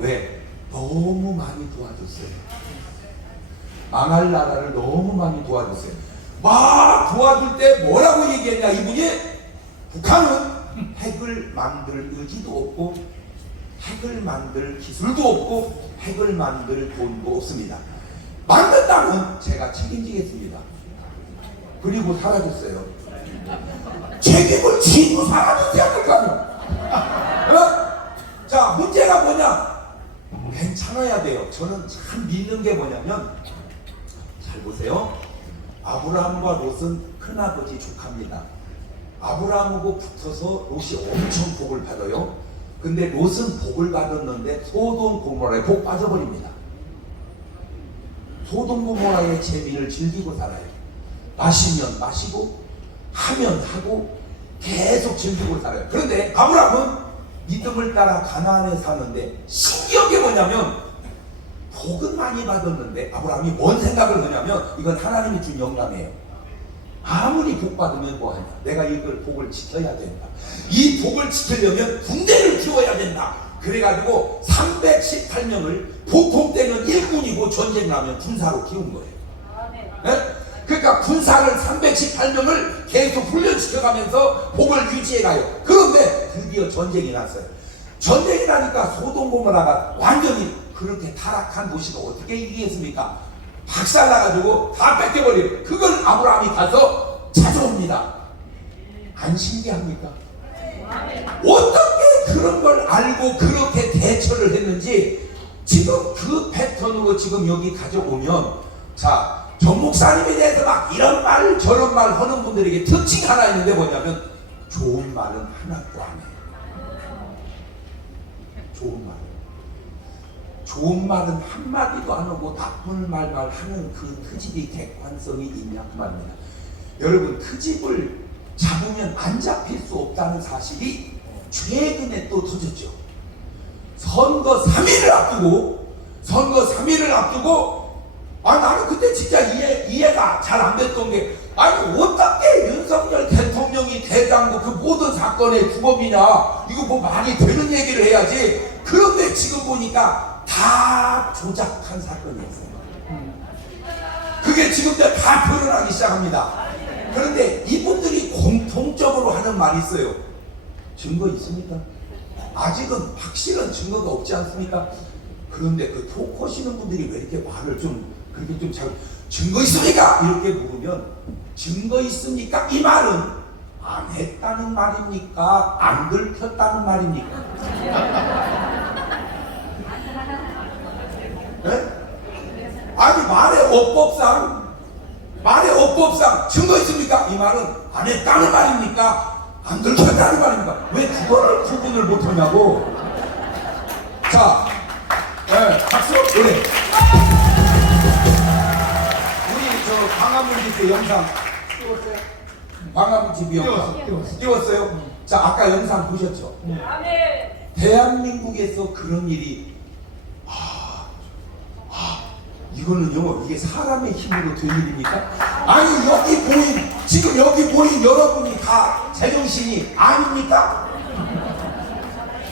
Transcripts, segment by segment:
왜? 너무 많이 도와줬어요. 망할 나라를 너무 많이 도와줬어요. 막 도와줄 때 뭐라고 얘기했냐 이분이? 북한은 핵을 만들 의지도 없고 핵을 만들 기술도 없고 핵을 만들 돈도 없습니다. 만든다면 제가 책임지겠습니다. 그리고 사라졌어요. 책임을 지고 사라졌어야 될까요? 자, 문제가 뭐냐? 괜찮아야 돼요. 저는 참 믿는 게 뭐냐면, 잘 보세요. 아브라함과 롯은 큰아버지 조카입니다. 아브라함하고 붙어서 롯이 엄청 복을 받아요. 근데 롯은 복을 받았는데 소돔 고모라에 복 빠져버립니다. 소돔 고모라의 재미를 즐기고 살아요. 마시면 마시고 하면 하고 계속 즐기고 살아요. 그런데 아브라함은 믿음을 따라 가나안에 사는데 신기한 게 뭐냐면 복은 많이 받았는데 아브라함이 뭔 생각을 하냐면 이건 하나님이 준 영감이에요. 아무리 복 받으면 뭐하냐? 내가 이걸 복을 지켜야 된다. 이 복을 지키려면 군대를 키워야 된다. 그래가지고 318명을 보통 때는 일꾼이고 전쟁 나면 군사로 키운 거예요. 네? 그러니까 군사를 318명을 계속 훈련시켜가면서 복을 유지해가요. 그런데 드디어 전쟁이 났어요. 전쟁이 나니까 소돔 고모라가 완전히 그렇게 타락한 도시가 어떻게 이기겠습니까? 박살나가지고 다 뺏겨버려요. 그걸 아브라함이 가서 찾아옵니다. 안 신기합니까? 어떻게 그런 걸 알고 그렇게 대처를 했는지 지금 그 패턴으로 지금 여기 가져오면, 자, 전 목사님에 대해서 막 이런 말 저런 말 하는 분들에게 특징 하나 있는데 뭐냐면 좋은 말은 하나도 안 해요. 좋은 말은 한마디도 안 하고 나쁜 말만 하는 그 트집이 객관성이 있냐 그 말입니다. 여러분, 트집을 잡으면 안 잡힐 수 없다는 사실이 최근에 또 터졌죠. 선거 3일을 앞두고 나는 그때 진짜 이해가 잘 안 됐던 게, 아니 어떻게 윤석열 대통령이 대장부 그 모든 사건의 주범이냐, 이거 뭐 말이 되는 얘기를 해야지. 그런데 지금 보니까 다 조작한 사건이었어요. 그게 지금 다 표현하기 시작합니다. 그런데 이분들이 공통적으로 하는 말이 있어요. 증거 있습니까? 아직은 확실한 증거가 없지 않습니까? 그런데 그 톡하시는 분들이 왜 이렇게 말을 좀 그렇게 좀 잘, 증거 있습니까? 이렇게 물으면, 증거 있습니까? 이 말은 안 했다는 말입니까? 안 들켰다는 말입니까? 네? 아니 말의 어법상 증거 있습니까? 이 말은 안 했다는 말입니까? 안 들켰다는 말입니까? 왜 그거를 구분을 못하냐고. 자, 네, 박수. 그래. 우리 저 광화문집회 영상 띄웠어요? 광화문집회 영상 띄웠어요? 자, 아까 영상 보셨죠? 대한민국에서 그런 일이 이거는요, 이게 사람의 힘으로 될 일입니까? 아니 지금 여기 보인 여러분이 다 제정신이 아닙니까?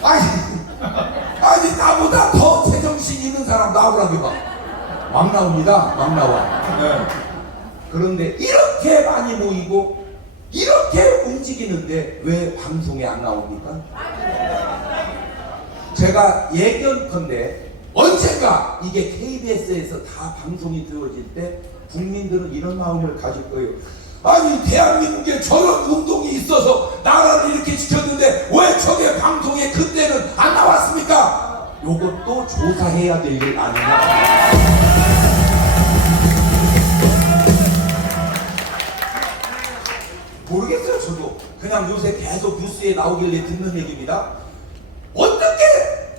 아니 나보다 더 제정신 있는 사람 나오라고 봐. 막 나옵니다. 막 나와. 네. 그런데 이렇게 많이 모이고 이렇게 움직이는데 왜 방송에 안 나옵니까? 제가 예견컨대 언젠가 이게 KBS에서 다 방송이 되어질 때 국민들은 이런 마음을 가질 거예요. 아니 대한민국에 저런 운동이 있어서 나라를 이렇게 지켰는데 왜 저게 방송에 그때는 안 나왔습니까? 요것도 조사해야 될 일 아니냐. 모르겠어요. 저도 그냥 요새 계속 뉴스에 나오길래 듣는 얘기입니다. 어떻게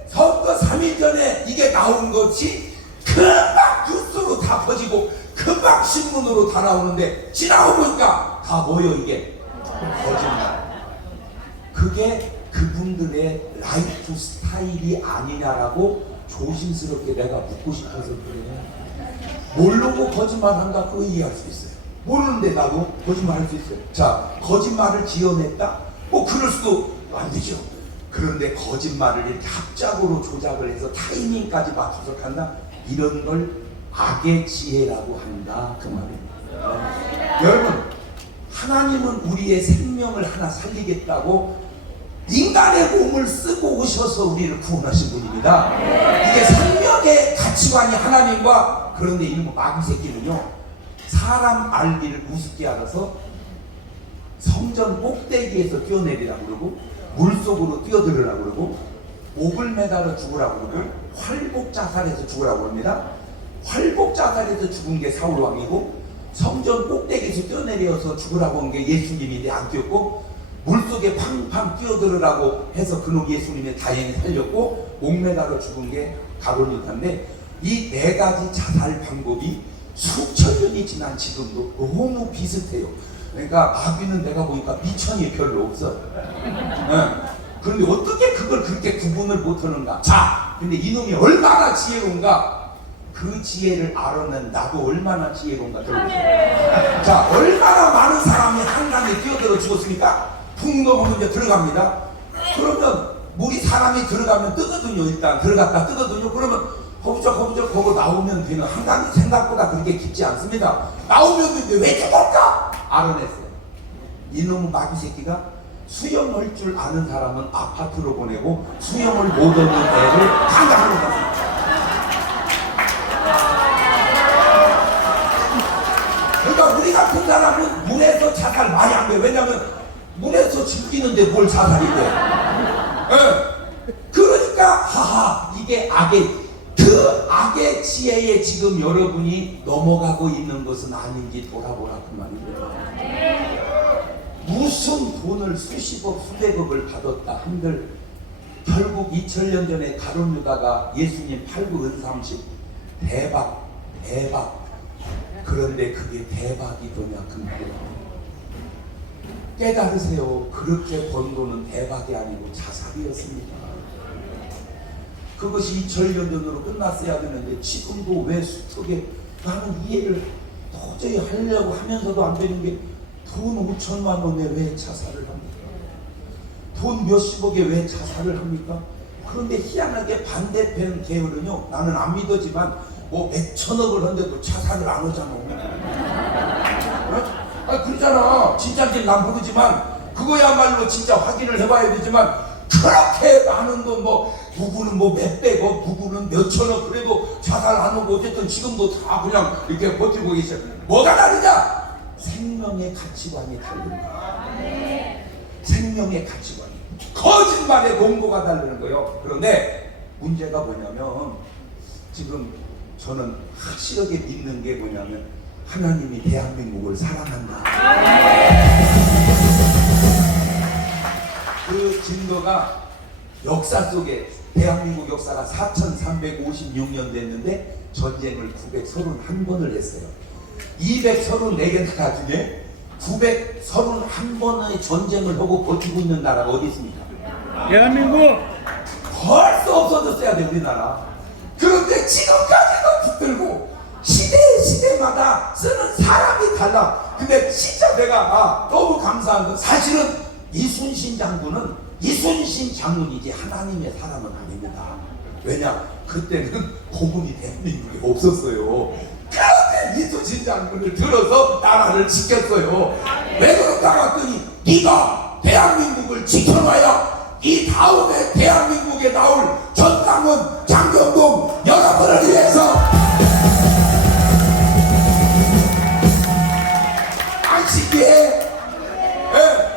선거 3일 전에 이게 나온 것이 금방 뉴스로 다 퍼지고 금방 신문으로 다 나오는데 지나고 보니까 다 뭐예요? 이게 거짓말. 그게 그분들의 라이프 스타일이 아니냐라고 조심스럽게 내가 묻고 싶어서 그래요. 모르고 거짓말 한다고 이해할 수 있어요. 모르는데 나도 거짓말 할 수 있어요. 자, 거짓말을 지어냈다? 뭐 그럴 수도 안 되죠. 그런데 거짓말을 이렇게 합작으로 조작을 해서 타이밍까지 맞춰서 간다. 이런 걸 악의 지혜라고 한다 그 말입니다. 여러분, 하나님은 우리의 생명을 하나 살리겠다고 인간의 몸을 쓰고 오셔서 우리를 구원하신 분입니다. 이게 생명의 가치관이 하나님과, 그런데 이놈의 마귀 새끼는요, 사람 알기를 우습게 알아서 성전 꼭대기에서 뛰어내리라고 그러고, 물속으로 뛰어들으라고 그러고, 목을 매달아 죽으라고 그러고, 활복 자살해서 죽으라고 합니다. 활복 자살해서 죽은 게 사울 왕이고, 성전 꼭대기에서 뛰어내려서 죽으라고 한 게 예수님인데 안 뛰었고, 물속에 팡팡 뛰어들으라고 해서 그놈 예수님이 다행히 살렸고, 목 매달아 죽은 게 가룟 유다인데, 이 네 가지 자살 방법이 수천 년이 지난 지금도 너무 비슷해요. 그러니까 마귀는 내가 보니까 미천이 별로 없어요. 그런데 어떻게 그걸 그렇게 구분을 못하는가? 자, 근데 이놈이 얼마나 지혜로운가? 그 지혜를 알아낸 나도 얼마나 지혜로운가 들어보세요. 자, 얼마나 많은 사람이 한강에 뛰어들어 죽었으니까 붕 넘으면 이제 들어갑니다. 그러면 물이 사람이 들어가면 뜨거든요. 일단 들어갔다 뜨거든요. 그러면 허부적 거고 나오면 되는, 한강이 생각보다 그렇게 깊지 않습니다. 나오면 되는데 왜 죽을까? 알아냈어요. 이놈의 마귀 새끼가 수영할 줄 아는 사람은 아파트로 보내고 수영을 못하는 애를 한강으로 보냅니다. 그러니까 우리 같은 사람은 물에서 자살 많이 안 돼요. 왜냐면 물에서 즐기는데 뭘 자살이 돼. 그러니까 하하, 이게 그 악의 지혜에 지금 여러분이 넘어가고 있는 것은 아닌지 돌아보라 그 말이에요. 무슨 돈을 수십억 수백억을 받았다 한들 결국 2000년 전에 가룟 유다가 예수님 팔고 은삼십 대박. 그런데 그게 대박이더냐 그 말이에요. 깨달으세요. 그렇게 번 돈은 대박이 아니고 자살이었습니다. 그것이 2000년 전으로 끝났어야 되는데 지금도 왜 수척에, 나는 이해를 도저히 하려고 하면서도 안 되는 게, 돈 5천만 원에 왜 자살을 합니까? 돈 몇십억에 왜 자살을 합니까? 그런데 희한하게 반대편 계열은요, 나는 안 믿어지만 뭐 몇천억을 한데도 자살을 안 하잖아. 그러잖아. 진짜인지 난 모르지만 그거야말로 진짜 확인을 해봐야 되지만, 그렇게 많은 돈, 뭐 누구는 뭐 몇백억, 누구는 몇천억, 그래도 자살 안 하고 어쨌든 지금도 다 그냥 이렇게 버티고 계셔요. 뭐가 다르냐? 생명의 가치관이 다릅니다. 생명의 가치관이, 거짓말의 농도가 다르는 거예요. 그런데 문제가 뭐냐면, 지금 저는 확실하게 믿는 게 뭐냐면, 하나님이 대한민국을 사랑한다. 그 증거가 역사 속에, 대한민국 역사가 4356년 됐는데 전쟁을 931번을 했어요. 234개 나라 중에 931번의 전쟁을 하고 버티고 있는 나라가 어디 있습니까? 대한민국! 벌써 없어졌어야 돼 우리나라. 그런데 지금까지도 붙들고 시대마다 쓰는 사람이 달라. 근데 진짜 내가 너무 감사한 건, 사실은 이순신 장군이지 하나님의 사람은 아닙니다. 왜냐? 그때는 복음이 대한민국에 없었어요. 그런데 이순신 장군을 들어서 나라를 지켰어요. 왜 그런가 봤더니, 네가 대한민국을 지켜놔야 이 다음에 대한민국에 나올 전남은, 장경동 여러분을 위해서 안식기에.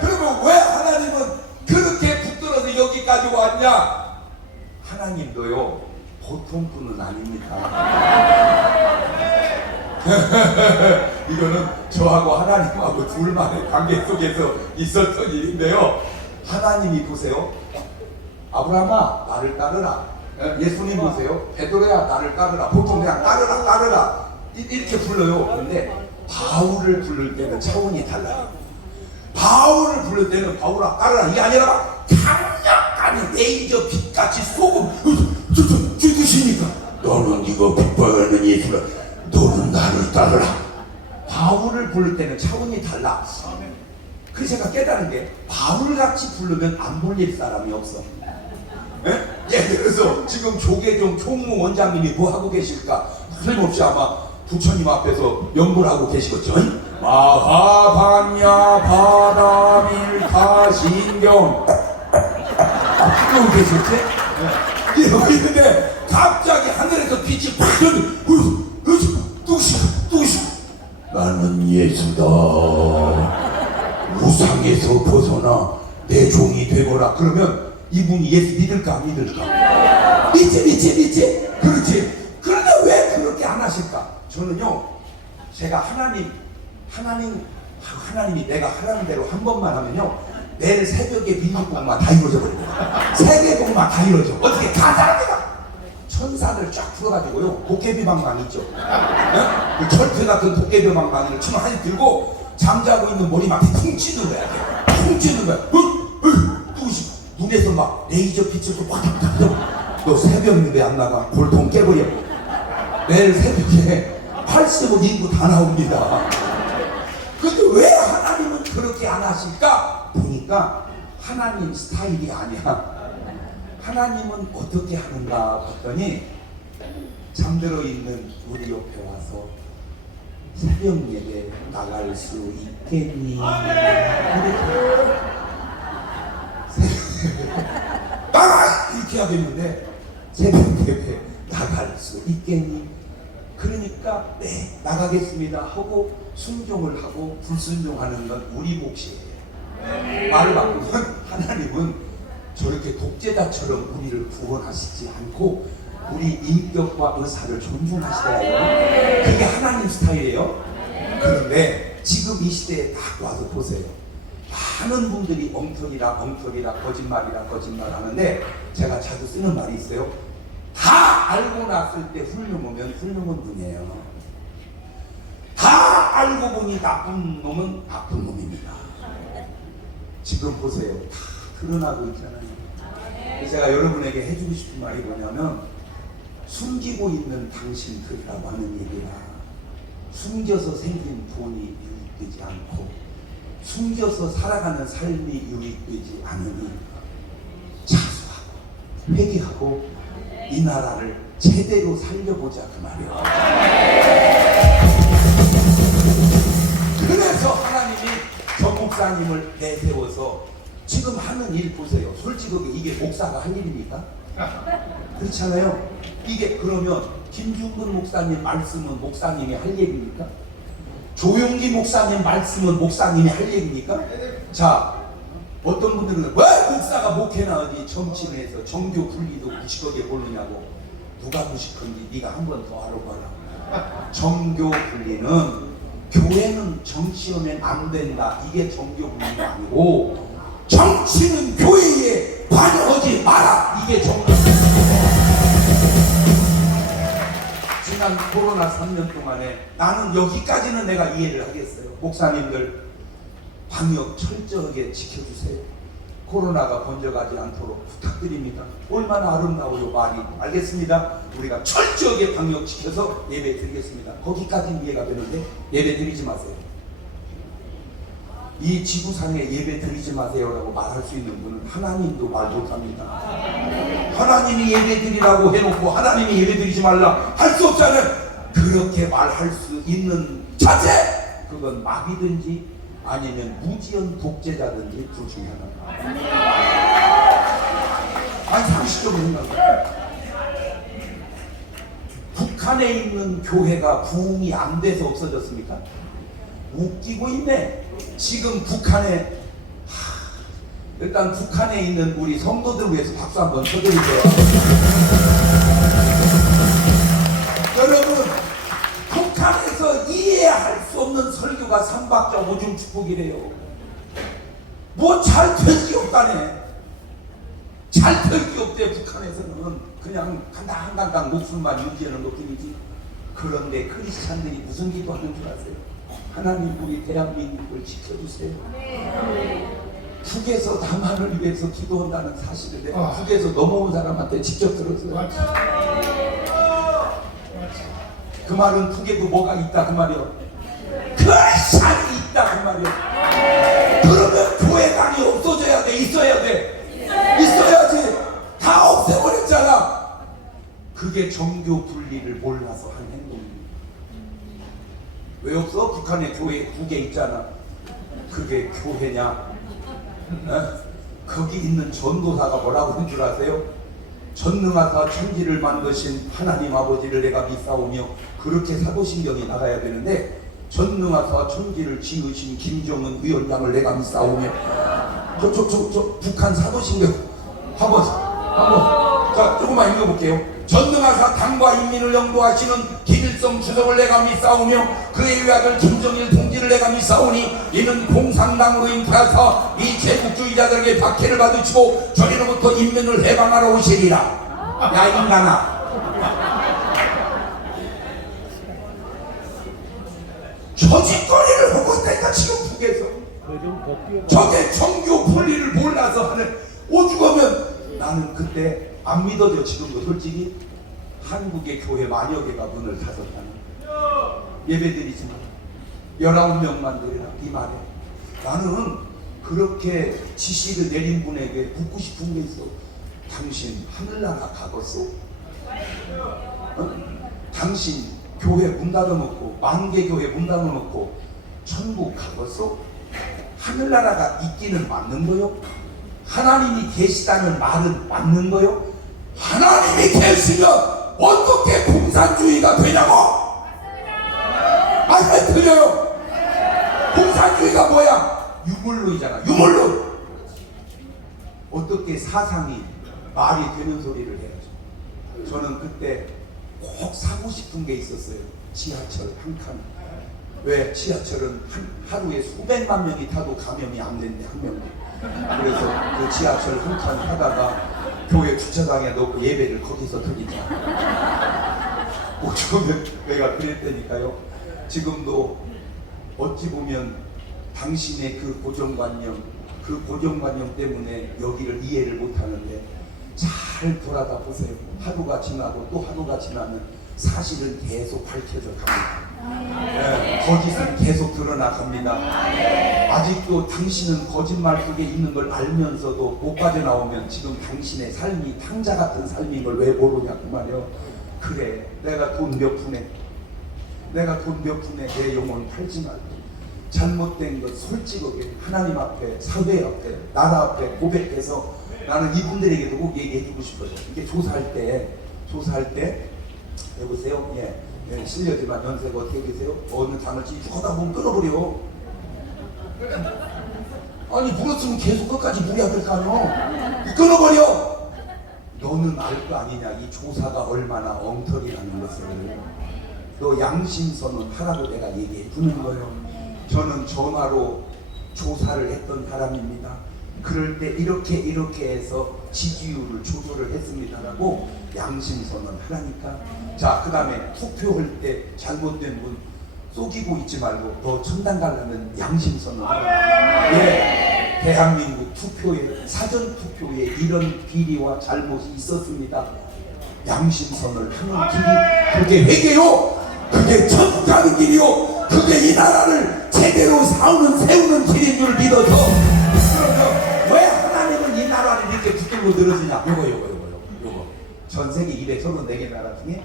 그러면 왜 하나님은 그렇게 붙들어서 여기까지 왔냐? 하나님도요 보통 분은 아닙니다. 이거는 저하고 하나님하고 둘만의 관계 속에서 있었던 일인데요. 하나님이 보세요. 아브라함아 나를 따르라. 예수님 보세요. 베드로야 나를 따르라. 보통 그냥 따르라 이렇게 불러요. 그런데 바울을 부를 때는 차원이 달라요. 바울을 부를 때는 바울아 따르라 이게 아니라 강력한 레이저 빛같이 쏘고 죽으시니까, 너는 이거 빛바라는 예수라, 너는 나를 따르라. 바울을 부를 때는 차원이 달라. 그래서 제가 깨달은 게, 바울같이 부르면 안 불릴 사람이 없어. 예? 예를 들어서 지금 조계종 총무 원장님이 뭐 하고 계실까? 틀림없이 아마 부처님 앞에서 연구를 하고 계시겠죠. 마하반야 바다밀타신경 그러고 계셨지? 이러고 있는데 갑자기 하늘에서 빛이 팍 뚜시 나는 예수다. 우상에서 벗어나 내 종이 되거라. 그러면 이분이 예수 믿을까 안 믿을까? 믿지. 그렇지. 그런데 왜 그렇게 안 하실까? 저는요, 제가 하나님이 내가 하라는 대로 한 번만 하면요, 내일 새벽에 민족복만 다 이루어져 버립니다. 세계복만 다 이루어져. 어떻게 다 잘합니다. 천사들 쫙 풀어가지고요, 도깨비방망 있죠. 그 철퇴 같은 도깨비방망이를 치면 한이 들고 잠자고 있는 머리맡에 퉁 치는 거야. 퉁 치는 거야. 뚜시 눈에서 막 레이저 빛을 확. 너 새벽 예배 안 나가? 골통 깨버려. 내일 새벽에 80억 인구 다 나옵니다. 근데 왜 하나님은 그렇게 안 하실까? 보니까 하나님 스타일이 아니야. 하나님은 어떻게 하는가 봤더니 잠들어 있는 우리 옆에 와서 새벽 예배 나갈 수 있겠니? 나가! 이렇게 하겠는데 새벽 예배 나갈 수 있겠니? 그러니까 네 나가겠습니다 하고 순종을 하고 불순종하는 건 우리 몫이에요. 말을 바꾸면 하나님은 저렇게 독재자처럼 우리를 구원하시지 않고 우리 인격과 의사를 존중하시더라고요. 그게 하나님 스타일이에요. 그런데 지금 이 시대에 딱 와서 보세요. 많은 분들이 엉터리라 거짓말 하는데 제가 자주 쓰는 말이 있어요. 다 알고 났을 때 훌륭하면 훌륭한 분이에요. 다 알고 보니 나쁜 놈은 나쁜 놈입니다. 지금 보세요. 다 드러나고 있잖아요. 제가 여러분에게 해주고 싶은 말이 뭐냐면 숨기고 있는 당신들이라고 하는 얘기가 숨겨서 생긴 돈이 유익되지 않고 숨겨서 살아가는 삶이 유익되지 않으니 자수하고 회개하고 이 나라를 제대로 살려보자 그 말이에요. 그래서 하나님이 저 목사님을 내세워서 지금 하는 일 보세요. 솔직하게 이게 목사가 할 일입니까? 그렇잖아요. 이게 그러면 김중근 목사님 말씀은 목사님이 할 얘기입니까? 조용기 목사님 말씀은 목사님이 할 얘기입니까? 자, 어떤 분들은 왜 목사가 목회나 어디 정치를 해서 정교 분리도 무식하게 보느냐고. 누가 무식한지 네가 한 번 더 알아봐라. 정교 분리는 교회는 정치하면 안 된다. 이게 정교 분리가 아니고 정치는 교회에 관여하지 마라. 이게 정교. 지난 코로나 3년 동안에 나는 여기까지는 내가 이해를 하겠어요. 목사님들 방역 철저하게 지켜주세요. 코로나가 번져가지 않도록 부탁드립니다. 얼마나 아름다워요 말이. 알겠습니다. 우리가 철저하게 방역 지켜서 예배 드리겠습니다. 거기까지는 이해가 되는데 예배 드리지 마세요. 이 지구상에 예배 드리지 마세요라고 말할 수 있는 분은 하나님도 말 못합니다. 하나님이 예배 드리라고 해놓고 하나님이 예배 드리지 말라 할 수 없잖아요. 그렇게 말할 수 있는 자체, 그건 마비든지 아니면 무지한 독재자든지 둘 중에 하나. 아니 상식적으로 생각해. 북한에 있는 교회가 부흥이 안 돼서 없어졌습니까? 웃기고 있네. 지금 북한에 일단 북한에 있는 우리 성도들 위해서 박수 한번 쳐드릴게요. 여러분, 북한에서 이해할 수 없는 설교가 삼박자 오중 축복이래요. 뭐 잘 될 게 없다네. 잘 될 게 없대. 북한에서는 그냥 한당한당 목숨만 유지하는 것뿐이지. 그런데 크리스찬들이 무슨 기도하는 줄 아세요? 하나님 우리 대한민국을 지켜주세요. 북에서 남한을 위해서 기도한다는 사실을 내가 북에서 넘어온 사람한테 직접 들었어요. 그 말은 북에도 뭐가 있다 그 말이요. 크리스찬이 있다 그 말이요. 그러면 교회관이 없어져야 돼? 있어야 돼? 있어야지. 다 없애버렸잖아. 그게 정교 분리를 몰라서 한 행동입니다. 왜 없어? 북한에 교회 9개 있잖아. 그게 교회냐? 어? 거기 있는 전도사가 뭐라고 한 줄 아세요? 전능하사 천지를 만드신 하나님 아버지를 내가 믿사오며, 그렇게 사도신경이 나가야 되는데, 전능하사 천지를 지으신 김정은 위원장을 내가 믿사오며, 저 북한 사도신경 한번 자 조금만 읽어볼게요. 전능하사 당과 인민을 영도하시는 김일성 주석을 내가 믿사오며, 그의 외아들 김정일 동지를 내가 믿사오니, 이는 공산당으로 인하여서 이 제국주의자들에게 박해를 받으시고 저리로부터 인민을 해방하러 오시리라. 야 인간아, 저 짓거리를 하고 있다니까 지금 북에서. 저게 정교 분리를 몰라서 하는 오죽하면. 나는 그때 안 믿어져. 지금도 솔직히 한국의 교회 만여 개가 문을 닫았다는 예배드리지만 19명만 드리라 이 말에 나는 그렇게 지시를 내린 분에게 묻고 싶은 게 있어. 당신 하늘나라 가겠어? 어? 당신 교회 문 닫아놓고 만개교회 문 닫아놓고 천국 가겠어? 하늘나라가 있기는 맞는 거요? 하나님이 계시다는 말은 맞는 거요? 하나님이 계시면 어떻게 공산주의가 되냐고? 안 들려요? 공산주의가 뭐야? 유물론이잖아. 유물론. 어떻게 사상이 말이 되는 소리를 해야죠. 저는 그때 꼭 사고 싶은 게 있었어요. 지하철 한 칸. 왜? 지하철은 하루에 수백만 명이 타도 감염이 안 된대, 한 명도. 그래서 그 지하철 한 칸 타다가 교회 주차장에 놓고 예배를 거기서 드리자. 오죽하면 내가 그랬다니까요. 지금도 어찌 보면 당신의 그 고정관념 때문에 여기를 이해를 못하는데, 잘 돌아다 보세요. 하루가 지나고 또 하루가 지나면 사실은 계속 밝혀져 갑니다. 네, 거짓은 계속 드러나갑니다. 아직도 당신은 거짓말 속에 있는 걸 알면서도 못 빠져나오면 지금 당신의 삶이 탕자 같은 삶인 걸 왜 모르냐고 말이요. 그래, 내가 돈 몇 푼에 내 영혼 팔지 말고 잘못된 것 솔직하게 하나님 앞에, 사회 앞에, 나라 앞에 고백해서 나는 이분들에게도 꼭 얘기해주고 싶어요. 이게 조사할 때 여보세요? 예, 실례지만 연세가 어떻게 계세요? 어느 당을 쥐죽하다 보면 끊어버려. 아니 물었으면 계속 끝까지 물어야 될 거 아니야. 끊어버려. 너는 알 거 아니냐, 이 조사가 얼마나 엉터리라는 것을. 너 양심선언 하라고 내가 얘기해 주는 거예요. 저는 전화로 조사를 했던 사람입니다. 그럴 때 이렇게 해서 지지율을 조절을 했습니다라고 양심선언 하라니까. 자, 그 다음에 투표할 때 잘못된 분 속이고 있지 말고 너 천당 가려면 양심선언 하라. 예, 대한민국 투표에, 사전 투표에 이런 비리와 잘못이 있었습니다. 양심선언을 하는 길이 그게 회개요. 그게 천국 가는 길이요. 그게 이 나라를 제대로 세우는 길인 줄 믿어서. 그래서 왜 하나님은 이 나라를 이렇게 붙들고 늘어지냐? 요거. 전 세계 234개 나라 중에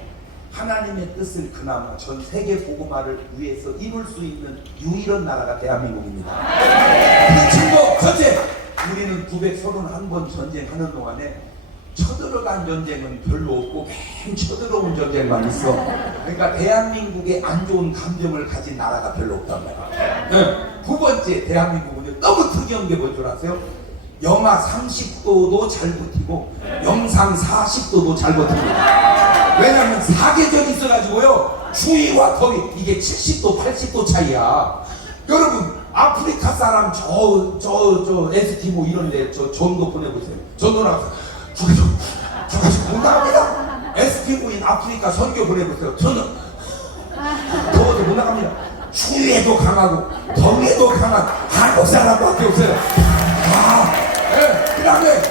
하나님의 뜻을 그나마 전 세계 복음화를 위해서 이룰 수 있는 유일한 나라가 대한민국입니다. 그 친구 전쟁, 우리는 931번 전쟁하는 동안에 쳐들어간 전쟁은 별로 없고 맨 쳐들어온 전쟁만 있어. 그러니까 대한민국에 안 좋은 감정을 가진 나라가 별로 없단 말이야. 네. 두 번째, 대한민국은 너무 특이한 게 뭔 줄 아세요? 영하 30도도 잘 버티고 영상 40도도 잘 버팁니다. 왜냐하면 사계절이 있어가지고요. 추위와 더위, 이게 70도 80도 차이야. 여러분 아프리카 사람 저 에스키모 이런데 저 전도 보내보세요. 전도 나가서 저가지고 못 나갑니다. 에스키모인 아프리카 선교 보내보세요. 저는 더워서 못 나갑니다. 추위에도 강하고 더위에도 강한 한국 사람밖에 없어요. 그 다음에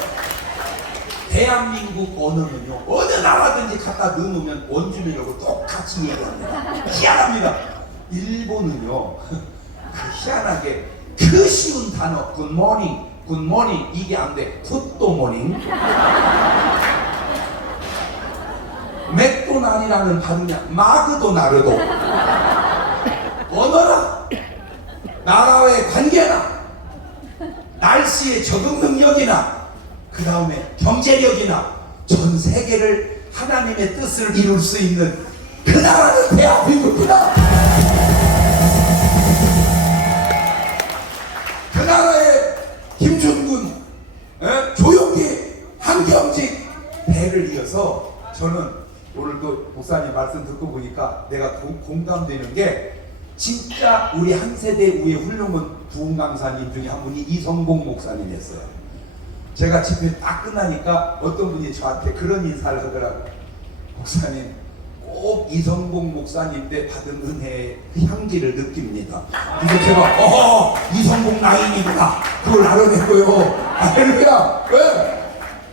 대한민국 언어는요, 어느 나라든지 갖다 넣으면 원주민하고 똑같이 얘기합니다. 희한합니다. 일본은요, 그 희한하게 그 쉬운 단어 굿모닝 이게 안 돼. 굿도모닝. 메도날이라는 바느냐 마그도나르도 언어나 나라와의 관계나 날씨의 적응 능력이나 그 다음에 경제력이나 전 세계를 하나님의 뜻을 이룰 수 있는 그 나라는 대한민국이다. 그 나라의 김준군, 조용기, 한경직 배를 이어서 저는 오늘도 목사님 말씀 듣고 보니까 내가 공감되는 게 진짜 우리 한 세대 위에 훌륭한 부흥 강사님 중에 한 분이 이성봉 목사님이었어요. 제가 집회 딱 끝나니까 어떤 분이 저한테 그런 인사를 하더라고요. 목사님 꼭 이성봉 목사님 때 받은 은혜의 그 향기를 느낍니다. 그래서 제가 이성봉 라인이구나 그걸 알아냈고요. 할렐루야. 왜?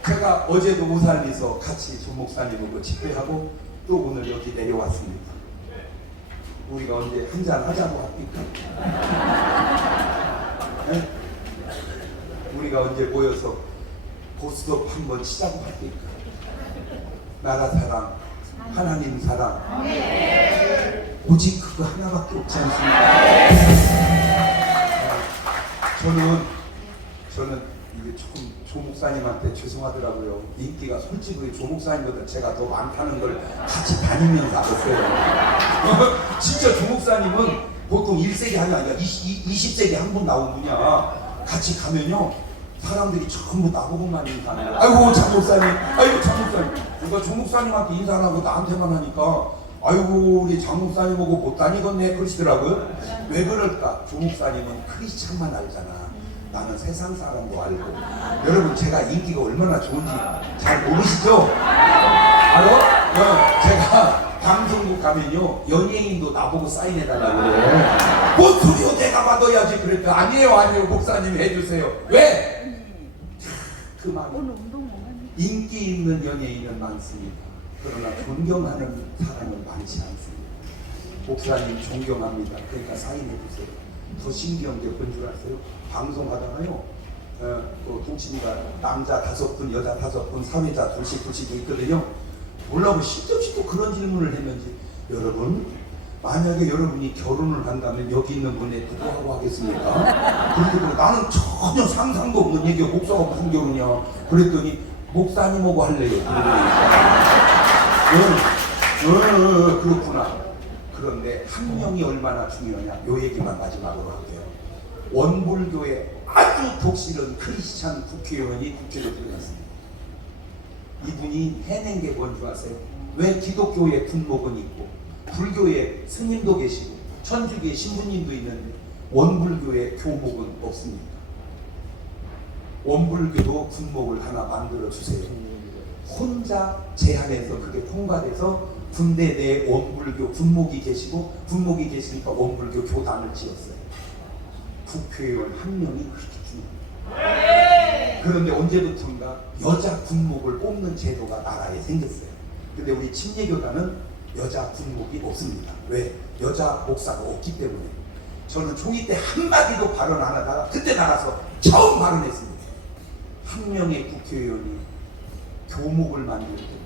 제가 어제도 오살리서 같이 조 목사님하고 집회하고 또 오늘 여기 내려왔습니다. 우리가 언제 한잔 하자고 합니까? 네? 우리가 언제 모여서 고스톱 한번 치자고 합니까? 나라 사랑, 하나님 사랑, 오직 그거 하나밖에 없지 않습니까? 저는 이게 조금 조 목사님한테 죄송하더라고요. 인기가 솔직히 조 목사님보다 제가 더 많다는 걸 같이 다니면서 알았어요. 진짜 조 목사님은 보통 1세기 한이 아니라 20세기 한 분 나온 분이야. 같이 가면요 사람들이 전부 나보고만 인사하는 거야. 아이고 장 목사님, 아이고 장 목사님. 그러니까 조 목사님한테 인사를 하고 나한테만 하니까 아이고 우리 장 목사님하고 못 다니겠네 그러시더라고요. 왜 그럴까? 조 목사님은 크리스찬만 알잖아. 나는 세상 사람도 알고. 여러분 제가 인기가 얼마나 좋은지 잘 모르시죠? 알아? 제가 방송국 가면요 연예인도 나보고 사인해달라고 그래요. 뭔 소리요? 내가 받아야지. 그랬더니 아니에요 목사님 해주세요. 왜? 그 말 인기 있는 연예인은 많습니다. 그러나 존경하는 사람은 많지 않습니다. 목사님 존경합니다. 그러니까 사인해주세요. 더 신기한 게 뭔 줄 아세요? 방송하다가요 또 동치미가 남자 5분 여자 5분 사회자 둘씩도 있거든요. 몰라고 시도 그런 질문을 했는지 여러분 만약에 여러분이 결혼을 한다면 여기 있는 분에 누구하고 하겠습니까? 그리고 나는 전혀 상상도 없는 얘기야. 목사가 무슨 결혼이야? 그랬더니 목사님하고 할래요. 그렇구나. 그런데 한 명이 얼마나 중요하냐? 요 얘기만 마지막으로 할게요. 원불교의 아주 독실한 크리스찬 국회의원이 국회로 들어갔습니다. 이분이 해낸 게 뭔지 아세요? 왜 기독교의 군목은 있고 불교의 스님도 계시고 천주교의 신부님도 있는데 원불교의 교목은 없습니까? 원불교도 군목을 하나 만들어 주세요. 혼자 제안해서 그게 통과돼서 군대 내에 원불교 군목이 계시고 군목이 계시니까 원불교 교단을 지었어요. 국회의원 한 명이 그렇게 중요해요. 그런데 언제부턴가 여자 군목을 뽑는 제도가 나라에 생겼어요. 근데 우리 침례교단은 여자 군목이 없습니다. 왜? 여자 목사가 없기 때문에. 저는 총회 때 한마디도 발언 안 하다가 그때 나가서 처음 발언했습니다. 한 명의 국회의원이 교목을 만들고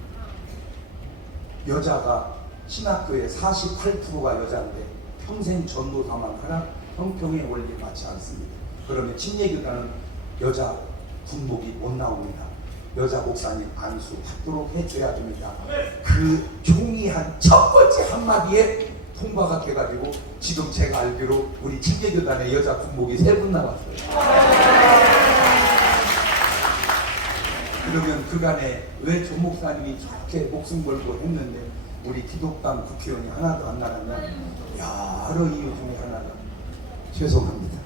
여자가 신학교의 48%가 여자인데 평생 전도사만 하나 형평의 원리에 맞지 않습니다. 그러면 침례교단은 여자 군목이 못 나옵니다. 여자 목사님 안수받도록 해줘야 됩니다. 그 총의한 첫 번째 한마디에 통과가 돼가지고 지금 제가 알기로 우리 침례교단의 여자 군목이 3분 남았어요. 그러면 그간에 왜 조 목사님이 저렇게 목숨 걸고 했는데 우리 기독당 국회의원이 하나도 안 나갔냐? 여러 이유 중에 하나가 죄송합니다.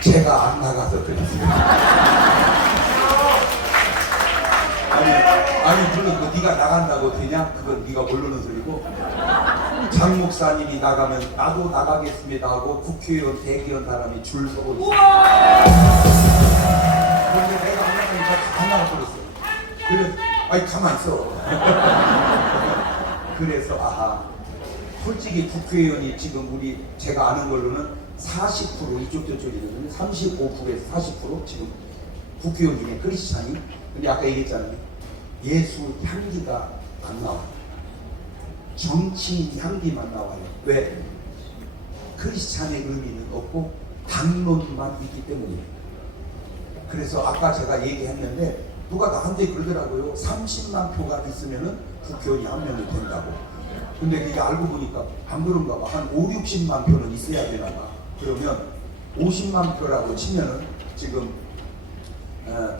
제가 안 나가서 그랬습니다. 아니 물론 그 네가 나간다고 되냐? 그건 네가 모르는 소리고 장 목사님이 나가면 나도 나가겠습니다 하고 국회의원 대기원 사람이 줄 서고 있어요. 그런데 내가 안 나가니까 다 나가버렸어요. 그래서 아니 가만 있어. 그래서 아하 솔직히 국회의원이 지금 우리 제가 아는 걸로는 40% 이쪽 저쪽이거든요. 35%에서 40% 지금 국회의원 중에 크리스찬이. 근데 아까 얘기했잖아요. 예수 향기가 안 나와. 정치인 향기만 나와요. 왜? 크리스찬의 의미는 없고 당론만 있기 때문이에요. 그래서 아까 제가 얘기했는데 누가 나한테 그러더라고요. 30만 표가 있으면은 국회의원이 한 명이 된다고. 근데 그게 알고 보니까 안 그런가 봐. 한 5, 60만 표는 있어야 되나 봐. 그러면 50만 표라고 치면은 지금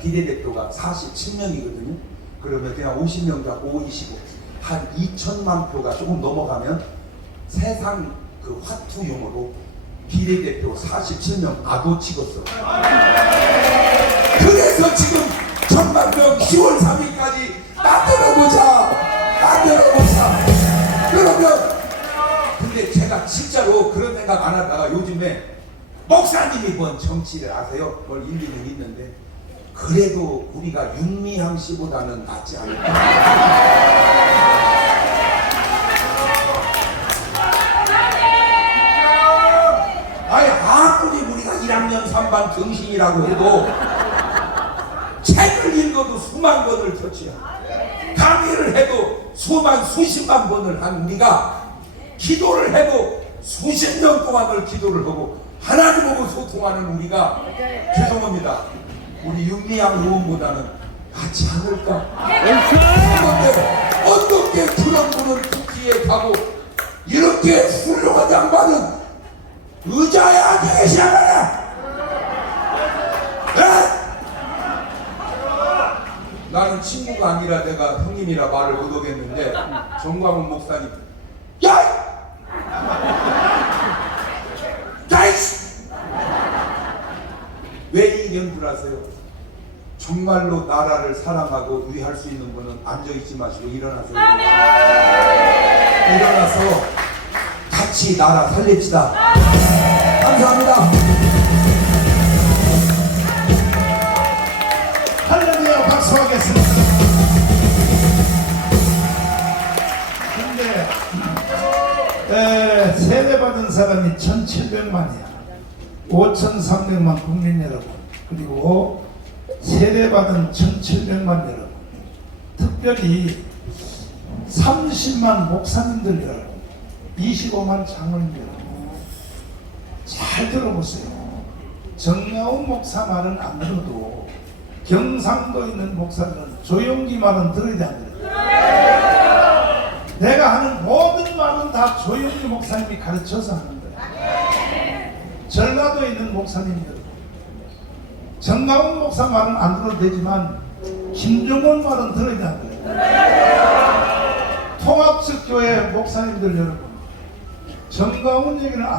비례대표가 47명이거든요. 그러면 그냥 50명 잡고 5, 25, 한 2천만 표가 조금 넘어가면 세상 그 화투용어로 비례대표 47명 나도 찍었어. 그래서 지금 1000만 명 10월 3일까지 만들어보자. 그러면 근데 제가 진짜로 그런 생각 안 하다가 요즘에 목사님이 뭔 정치를 아세요? 뭘 일리는 있는데 그래도 우리가 윤미향 씨보다는 낫지 않을까? 아니 아무리 우리가 1학년 3반 등신이라고 해도 책을 읽어도 수만 권을 펼치야. 강의를 해도 수십만 번을 한 우리가 기도를 해도 수십 년 동안을 기도를 하고 하나님하고 소통하는 우리가 죄송합니다. 우리 윤미향 의원보다는 낫지 않을까? 그런데 어떻게 그런 분을 국회에 가고 이렇게 훌륭한 양반은 의자에 앉아 계시나요? 나는 친구가 아니라 내가 형님이라 말을 못하겠는데 정광훈 목사님 야! 왜 이 연주를 하세요? 정말로 나라를 사랑하고 위할 수 있는 분은 앉아있지 마시고 일어나세요. 일어나서 같이 나라 살립시다. 감사합니다. 할렐루야 박수하겠습니다. 근데 세례받은 사람이 1700만이야. 5300만 국민 여러분, 그리고 세례받은 1700만 여러분, 특별히 30만 목사님들 여러분, 25만 장로님들 여러분, 잘 들어보세요. 정야훈 목사 말은 안 들어도 경상도 있는 목사들은 조용기 말은 들어야 안 들어요. 내가 하는 모든 말은 다 조용기 목사님이 가르쳐서 하는 거예요. 전라도에 있는 목사님 여러분, 정강훈 목사 말은 안 들어도 되지만 김종원 말은 들어야 안 돼요. 통합적 교회 목사님들 여러분, 정강훈 얘기는 안